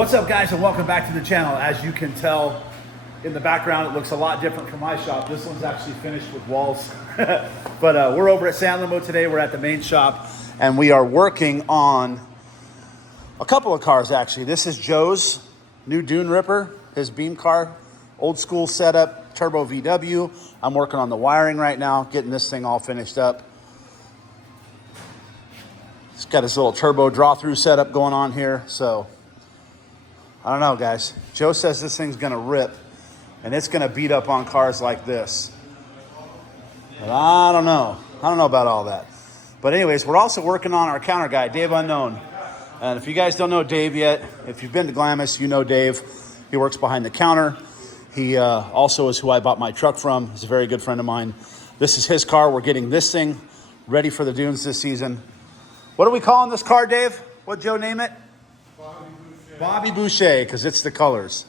What's up, guys, and welcome back to the channel. As you can tell in the background, it looks a lot different from my shop. This one's actually finished with walls. But we're over at San Limo today. We're at the main shop, and we are working on a couple of cars, actually. This is Joe's new Dune Ripper, his beam car, old school setup, turbo VW. I'm working on the wiring right now, getting this thing all finished up. It's got his little turbo draw-through setup going on here, so I don't know, guys. Joe says this thing's gonna rip, and it's gonna beat up on cars like this. But I don't know. I don't know about all that. But anyways, we're also working on our counter guy, Dave Unknown. And if you guys don't know Dave yet, if you've been to GLAMIS, you know Dave. He works behind the counter. He also is who I bought my truck from. He's a very good friend of mine. This is his car. We're getting this thing ready for the dunes this season. What are we calling this car, Dave? What'd Joe name it? Bobby Boucher, because it's the colors.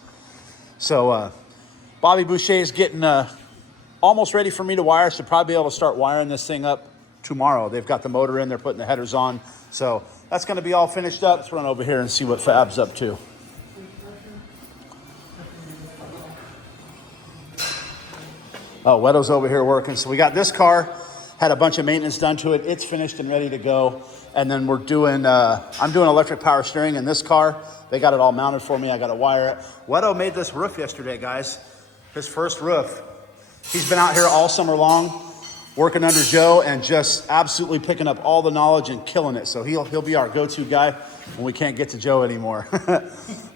So Bobby Boucher is getting almost ready for me to wire. Should probably be able to start wiring this thing up tomorrow. They've got the motor in, they're putting the headers on. So that's gonna be all finished up. Let's run over here and see what Fab's up to. Oh, Weto's over here working. So we got this car, had a bunch of maintenance done to it. It's finished and ready to go. And then we're doing, I'm doing electric power steering in this car. They got it all mounted for me. I got to wire it. Weto made this roof yesterday, guys. His first roof. He's been out here all summer long, working under Joe and just absolutely picking up all the knowledge and killing it. So he'll be our go-to guy when we can't get to Joe anymore.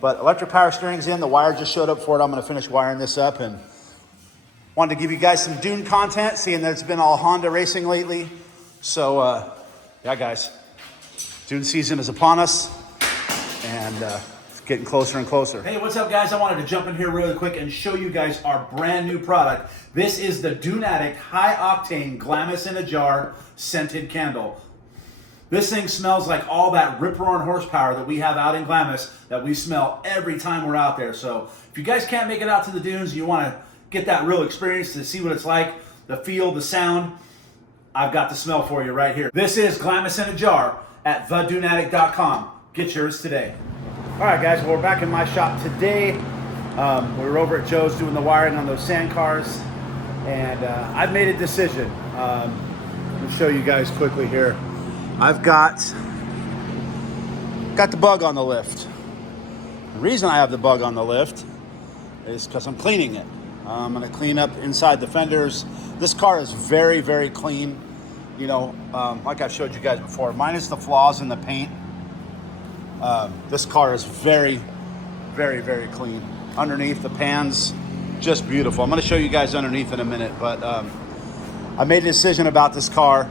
But electric power steering's in. The wire just showed up for it. I'm going to finish wiring this up, and wanted to give you guys some Dune content, seeing that it's been all Honda racing lately. So, yeah, guys, Dune season is upon us, and it's getting closer and closer. Hey, what's up, guys? I wanted to jump in here really quick and show you guys our brand new product. This is the Dune Addict High Octane GLAMIS in a Jar Scented Candle. This thing smells like all that rip-roaring horsepower that we have out in GLAMIS that we smell every time we're out there. So if you guys can't make it out to the dunes and you want to get that real experience to see what it's like, the feel, the sound, I've got the smell for you right here. This is GLAMIS in a Jar at theduneaddict.com. Get yours today. All right, guys, well, we're back in my shop today. We were over at Joe's doing the wiring on those sand cars, and I've made a decision. Let me show you guys quickly here. I've got the bug on the lift. The reason I have the bug on the lift is because I'm cleaning it. I'm gonna clean up inside the fenders. This car is very, very clean. You know, like I've showed you guys before, minus the flaws in the paint. This car is very, very, very clean. Underneath, the pans, just beautiful. I'm gonna show you guys underneath in a minute, but I made a decision about this car,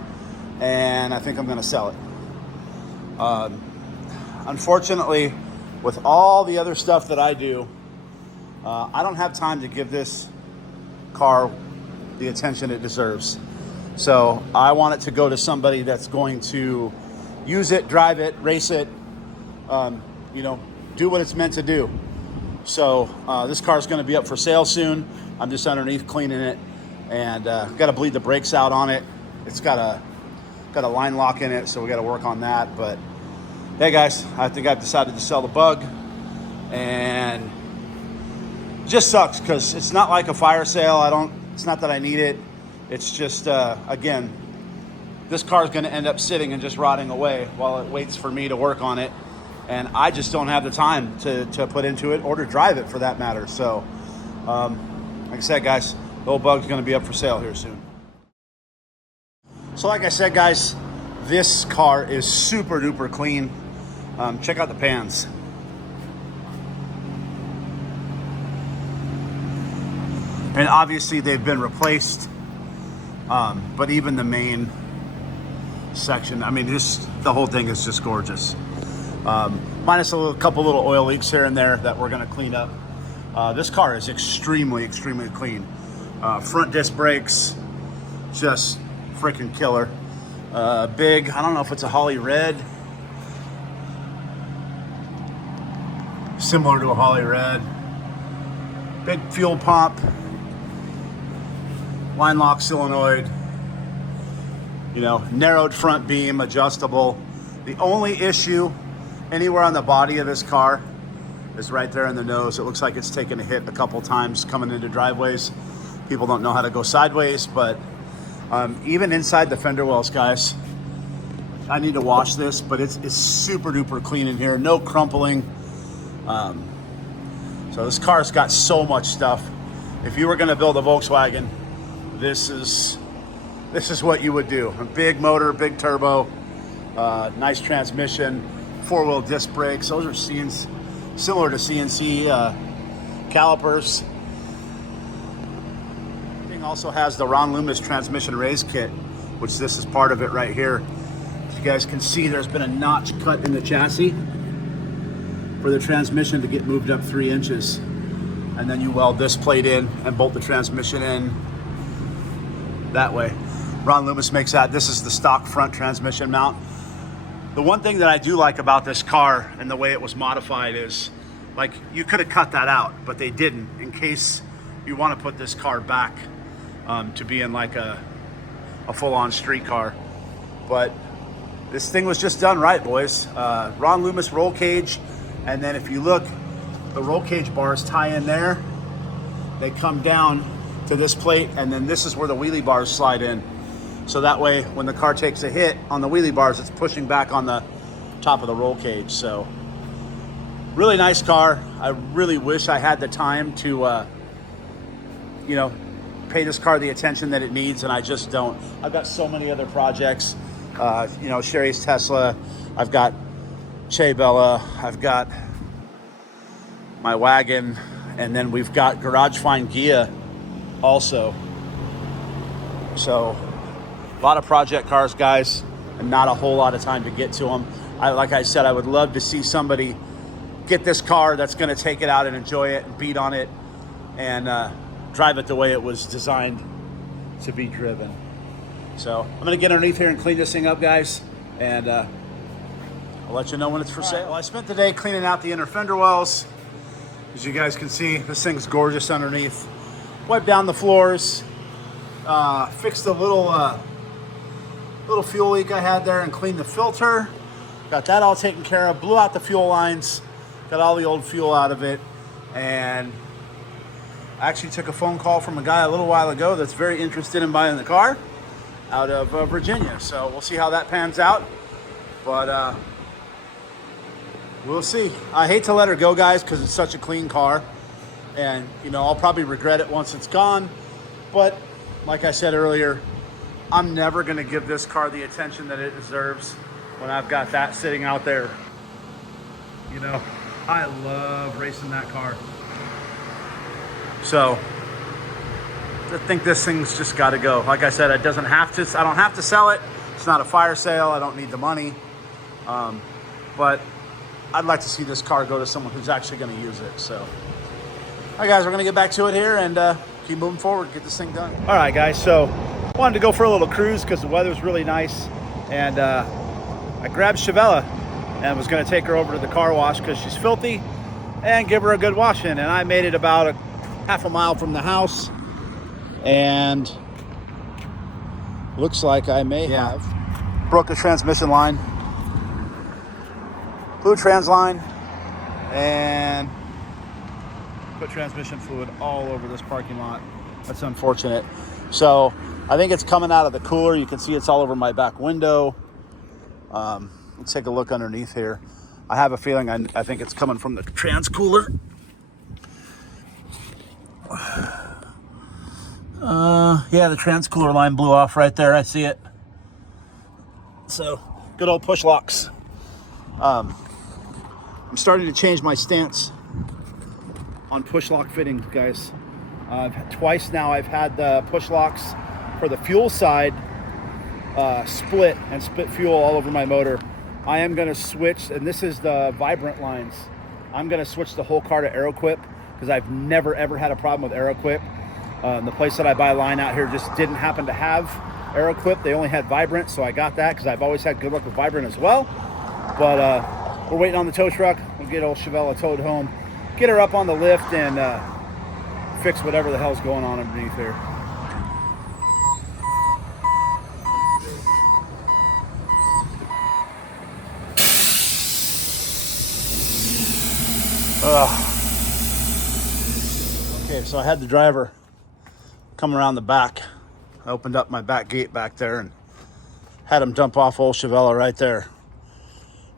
and I think I'm gonna sell it. Unfortunately, with all the other stuff that I do, I don't have time to give this car the attention it deserves. So I want it to go to somebody that's going to use it, drive it, race it, you know, do what it's meant to do. So this car is going to be up for sale soon. I'm just underneath cleaning it, and got to bleed the brakes out on it. It's got a line lock in it, so we got to work on that. But hey, guys, I think I've decided to sell the bug, and it just sucks because it's not like a fire sale. It's not that I need it. It's just, again, this car is going to end up sitting and just rotting away while it waits for me to work on it. And I just don't have the time to put into it or to drive it for that matter. So, like I said, guys, the old bug's going to be up for sale here soon. So like I said, guys, this car is super duper clean. Check out the pans. And obviously they've been replaced, but even the main section, I mean, just the whole thing is just gorgeous. Minus a couple little oil leaks here and there that we're gonna clean up. This car is extremely, extremely clean. Front disc brakes, just freaking killer. Big, I don't know if it's a Holly Red. Similar to a Holly Red. Big fuel pump. Line lock solenoid, you know, narrowed front beam, adjustable. The only issue anywhere on the body of this car is right there in the nose. It looks like it's taken a hit a couple times coming into driveways. People don't know how to go sideways, but even inside the fender wells, guys, I need to wash this, but it's super duper clean in here. No crumpling. So this car's got so much stuff. If you were going to build a Volkswagen, this is what you would do. A big motor, big turbo, nice transmission, 4-wheel disc brakes. Those are similar to CNC calipers. Thing also has the Ron Loomis transmission raise kit, which this is part of it right here. As you guys can see, there's been a notch cut in the chassis for the transmission to get moved up 3 inches. And then you weld this plate in and bolt the transmission in that way. Ron Loomis makes that. This is the stock front transmission mount. The one thing that I do like about this car and the way it was modified is, like, you could have cut that out, but they didn't, in case you want to put this car back to be in like a full-on street car. But this thing was just done right, boys. Ron Loomis roll cage, and then if you look, the roll cage bars tie in there. They come down to this plate, and then this is where the wheelie bars slide in. So that way, when the car takes a hit on the wheelie bars, it's pushing back on the top of the roll cage. So really nice car. I really wish I had the time to, pay this car the attention that it needs, and I just don't. I've got so many other projects. Sherry's Tesla. I've got Che Bella. I've got my wagon, and then we've got Garage Find Gia also. So a lot of project cars, guys, and not a whole lot of time to get to them. Like I said, I would love to see somebody get this car that's going to take it out and enjoy it and beat on it and drive it the way it was designed to be driven. So I'm going to get underneath here and clean this thing up, guys, and I'll let you know when it's for sale. Well, I spent the day cleaning out the inner fender wells. As you guys can see, this thing's gorgeous underneath. Wiped down the floors, fixed the little fuel leak I had there and cleaned the filter. Got that all taken care of, blew out the fuel lines, got all the old fuel out of it, and I actually took a phone call from a guy a little while ago that's very interested in buying the car out of Virginia. So we'll see how that pans out, but we'll see. I hate to let her go, guys, because it's such a clean car, and I'll probably regret it once it's gone. But like I said earlier, I'm never going to give this car the attention that it deserves when I've got that sitting out there. I love racing that car. So I think this thing's just got to go. Like I said, I don't have to sell it. It's not a fire sale. I don't need the money. But I'd like to see this car go to someone who's actually going to use it. So, all right, guys, we're going to get back to it here and keep moving forward, get this thing done. All right, guys, so wanted to go for a little cruise because the weather's really nice. And I grabbed Chavella and was going to take her over to the car wash because she's filthy and give her a good washing. And I made it about a half a mile from the house. And looks like I may have broke the transmission line. Blew trans line and put transmission fluid all over this parking lot. That's unfortunate. So I think it's coming out of the cooler. You can see it's all over my back window. Let's take a look underneath here. I have a feeling I think it's coming from the trans cooler. Yeah, the trans cooler line blew off right there. I see it. So good old push locks. I'm starting to change my stance on push lock fittings, guys. Twice now I've had the push locks for the fuel side split and spit fuel all over my motor. I am going to switch, and this is the Vibrant lines. I'm going to switch the whole car to AeroQuip because I've never ever had a problem with AeroQuip. The place that I buy line out here just didn't happen to have AeroQuip. They only had Vibrant, so I got that because I've always had good luck with Vibrant as well. But we're waiting on the tow truck. We'll get old Chavella towed home, get her up on the lift, and fix whatever the hell's going on underneath here. Okay, so I had the driver come around the back. I opened up my back gate back there and had him dump off old Chevella right there.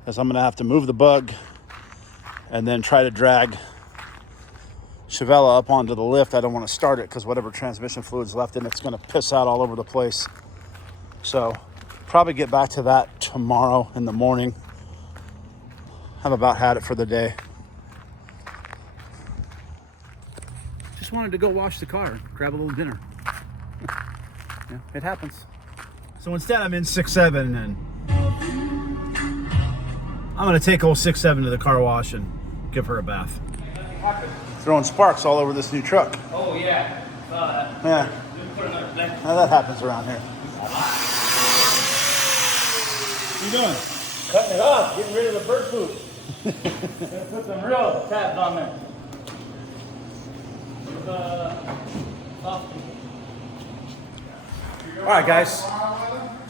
Because I'm gonna have to move the bug and then try to drag Chevella up onto the lift. I don't want to start it because whatever transmission fluid's left in it's going to piss out all over the place. So probably get back to that tomorrow in the morning. I've about had it for the day. Just wanted to go wash the car, grab a little dinner. Yeah, it happens. So instead I'm in 6.7 and I'm going to take old 6.7 to the car wash and give her a bath. Throwing sparks all over this new truck. Oh, yeah. Yeah. Now that happens around here. What are you doing? Cutting it off, getting rid of the bird poop. Gonna put some real tabs on there. All right, guys.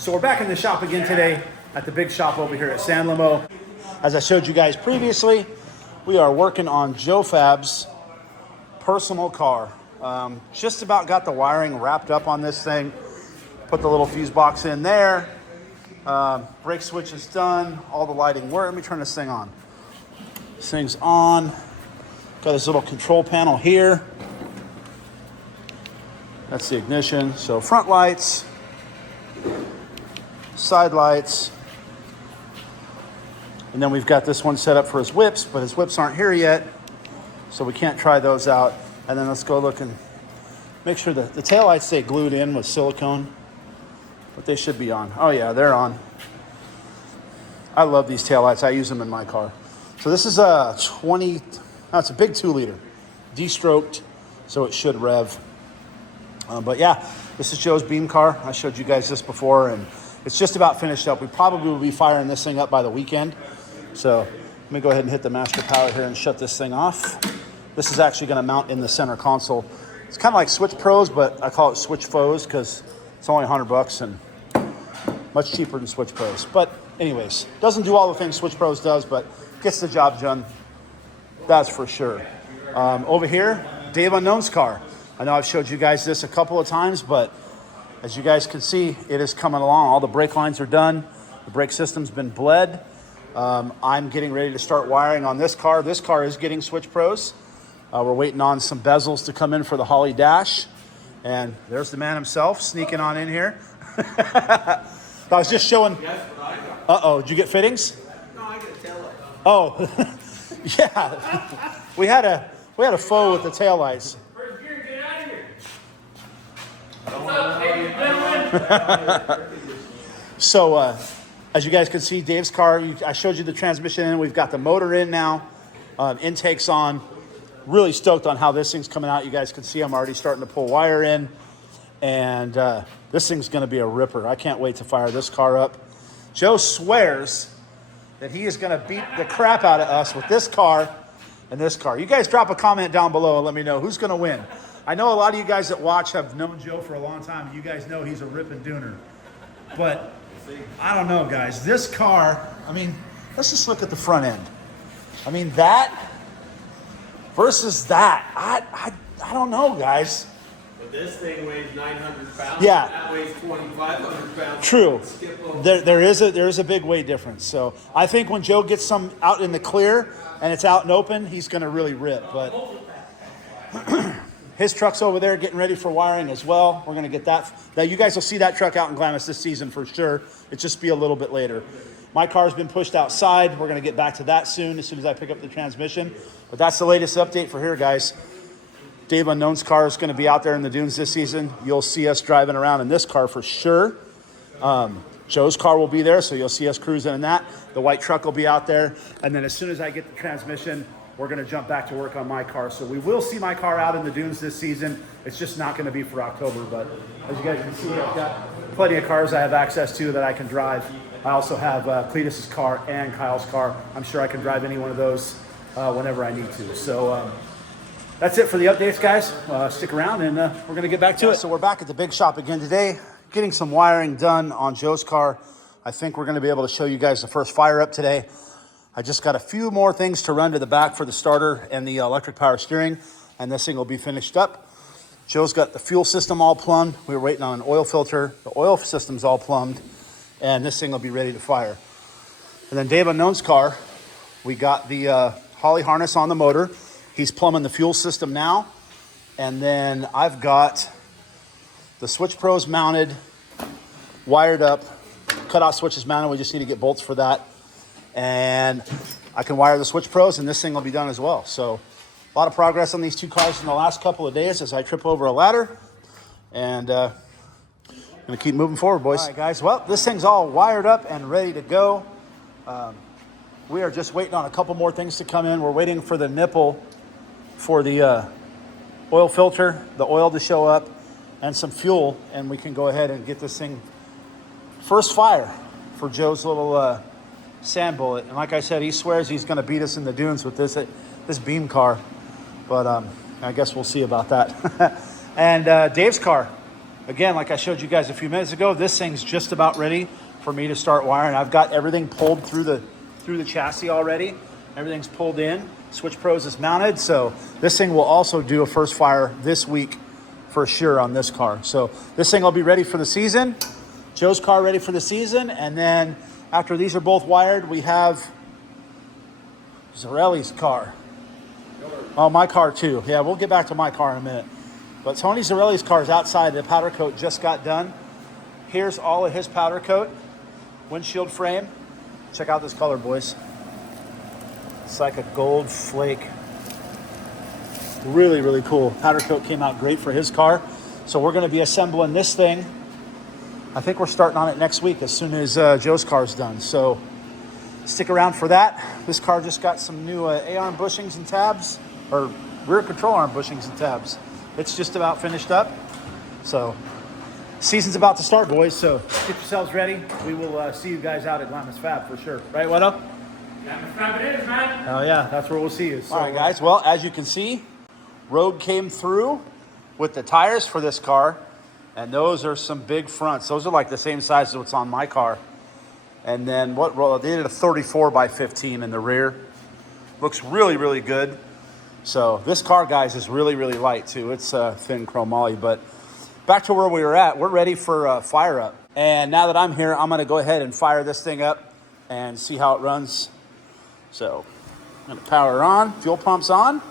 So we're back in the shop again today at the big shop over here at San Limo. As I showed you guys previously, we are working on Joefab's personal car. Just about got the wiring wrapped up on this thing. Put the little fuse box in there. Brake switch is done. All the lighting works. Let me turn this thing on. This thing's on. Got this little control panel here. That's the ignition. So front lights, side lights. And then we've got this one set up for his whips, but his whips aren't here yet, so we can't try those out. And then let's go look and make sure that the taillights stay glued in with silicone, but they should be on. Oh yeah, they're on. I love these taillights. I use them in my car. So this is a it's a big 2-liter, de-stroked, so it should rev. But yeah, this is Joe's beam car. I showed you guys this before, and it's just about finished up. We probably will be firing this thing up by the weekend. So let me go ahead and hit the master power here and shut this thing off. This is actually going to mount in the center console. It's kind of like Switch Pros, but I call it Switch Foes because it's only $100 and much cheaper than Switch Pros. But anyways, doesn't do all the things Switch Pros does, but gets the job done. That's for sure. Over here, Dave Unknown's car. I know I've showed you guys this a couple of times, but as you guys can see, it is coming along. All the brake lines are done. The brake system's been bled. I'm getting ready to start wiring on this car. This car is getting Switch Pros. We're waiting on some bezels to come in for the Holly Dash. And there's the man himself sneaking on in here. I was just showing. Uh-oh, did you get fittings? No, I got a taillight. Oh, yeah. We had a foe with the taillights. First gear, get out of here. So, as you guys can see, Dave's car, I showed you the transmission in. We've got the motor in now. Intake's on. Really stoked on how this thing's coming out. You guys can see I'm already starting to pull wire in. And this thing's going to be a ripper. I can't wait to fire this car up. Joe swears that he is going to beat the crap out of us with this car and this car. You guys drop a comment down below and let me know who's going to win. I know a lot of you guys that watch have known Joe for a long time. You guys know he's a ripping dooner. But I don't know, guys. This car, I mean, let's just look at the front end. I mean, that versus that. I don't know, guys. But this thing weighs 900 pounds. Yeah. That weighs 2,500 pounds. True. There is a big weight difference. So I think when Joe gets some out in the clear and it's out and open, he's going to really rip. But his truck's over there getting ready for wiring as well. We're going to get that. Now you guys will see that truck out in GLAMIS this season for sure. It's just be a little bit later. My car's been pushed outside. We're going to get back to that soon as I pick up the transmission. But that's the latest update for here, guys. Dave Unknown's car is going to be out there in the dunes this season. You'll see us driving around in this car for sure. Joe's car will be there, so you'll see us cruising in that. The white truck will be out there. And then as soon as I get the transmission, we're going to jump back to work on my car. So we will see my car out in the dunes this season. It's just not going to be for October. But as you guys can see, I've got plenty of cars I have access to that I can drive. I also have Cletus's car and Kyle's car. I'm sure I can drive any one of those whenever I need to. So that's it for the updates, guys. Stick around and we're going to get back to it. So we're back at the big shop again today, getting some wiring done on Joe's car. I think we're going to be able to show you guys the first fire up today. I just got a few more things to run to the back for the starter and the electric power steering, and this thing will be finished up. Joe's got the fuel system all plumbed. We were waiting on an oil filter. The oil system's all plumbed, and this thing will be ready to fire. And then Dave Unknown's car, we got the Holly harness on the motor. He's plumbing the fuel system now. And then I've got the switch pros mounted, wired up, cutout switches mounted. We just need to get bolts for that. And I can wire the switch pros, and this thing will be done as well. So a lot of progress on these two cars in the last couple of days as I trip over a ladder. And I'm gonna keep moving forward, boys. All right, guys, well, this thing's all wired up and ready to go. We are just waiting on a couple more things to come in. We're waiting for the nipple for the oil filter, the oil to show up, and some fuel, and we can go ahead and get this thing first fire for Joe's little sand bullet. And like I said, he swears he's going to beat us in the dunes with this beam car, but I guess we'll see about that. And Dave's car, again, like I showed you guys a few minutes ago, this thing's just about ready for me to start wiring. I've got everything pulled through the chassis already. Everything's pulled in. Switch pros is mounted, so this thing will also do a first fire this week for sure on this car. So this thing will be ready for the season. Joe's car ready for the season, and then after these are both wired, we have Zarelli's car. Oh, my car too. Yeah, we'll get back to my car in a minute. But Tony Zarelli's car is outside. The powder coat just got done. Here's all of his powder coat, windshield frame. Check out this color, boys. It's like a gold flake. Really, really cool. Powder coat came out great for his car. So we're gonna be assembling this thing. I think we're starting on it next week as soon as Joe's car's done. So stick around for that. This car just got some new A-arm bushings and tabs, or rear control arm bushings and tabs. It's just about finished up. So season's about to start, boys. So get yourselves ready. We will see you guys out at GLAMIS Fab for sure. Right, what up? GLAMIS Fab it is, man. Oh yeah, that's where we'll see you. So, all right, guys. Well, as you can see, road came through with the tires for this car, and those are some big fronts. Those are like the same size as what's on my car. And then they did a 34 by 15 in the rear. Looks really, really good. So this car, guys, is really, really light too. It's thin chromoly. But back to where we were at, we're ready for fire up. And now that I'm here, I'm gonna go ahead and fire this thing up and see how it runs. So I'm gonna power it on, fuel pump's on.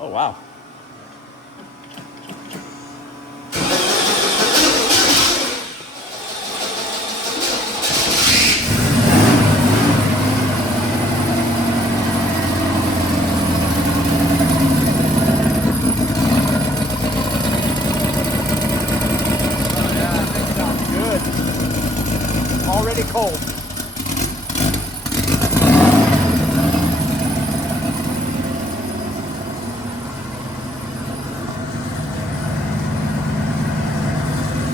Oh, wow. Already cold.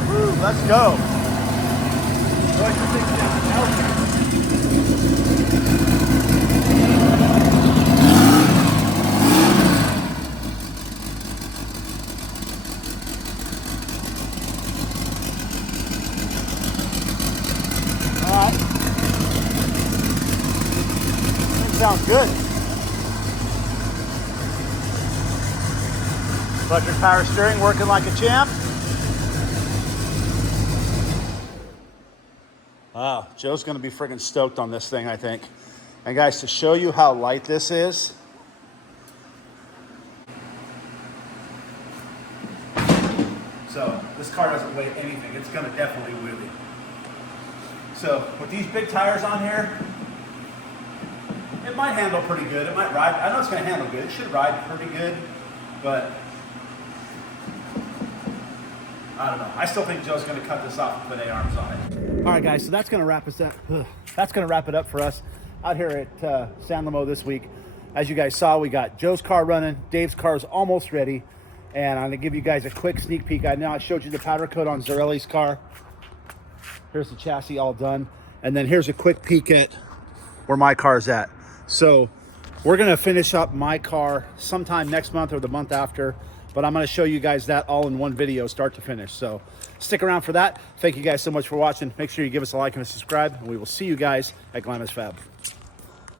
Woo, let's go. Sounds good. Electric power steering working like a champ. Wow, Joe's gonna be friggin' stoked on this thing, I think. And guys, to show you how light this is, so this car doesn't weigh anything. It's gonna definitely wheelie. So with these big tires on here, it might handle pretty good. It might ride. I know it's going to handle good. It should ride pretty good, but I don't know. I still think Joe's going to cut this off and put A-arms on it. All right, guys. So that's going to wrap us up. That's going to wrap it up for us out here at San Lamo this week. As you guys saw, we got Joe's car running. Dave's car is almost ready, and I'm going to give you guys a quick sneak peek. I know I showed you the powder coat on Zarelli's car. Here's the chassis all done, and then here's a quick peek at where my car's at. So we're gonna finish up my car sometime next month or the month after. But I'm going to show you guys that all in one video, start to finish. So stick around for that. Thank you guys so much for watching. Make sure you give us a like and a subscribe, and we will see you guys at GLAMIS Fab.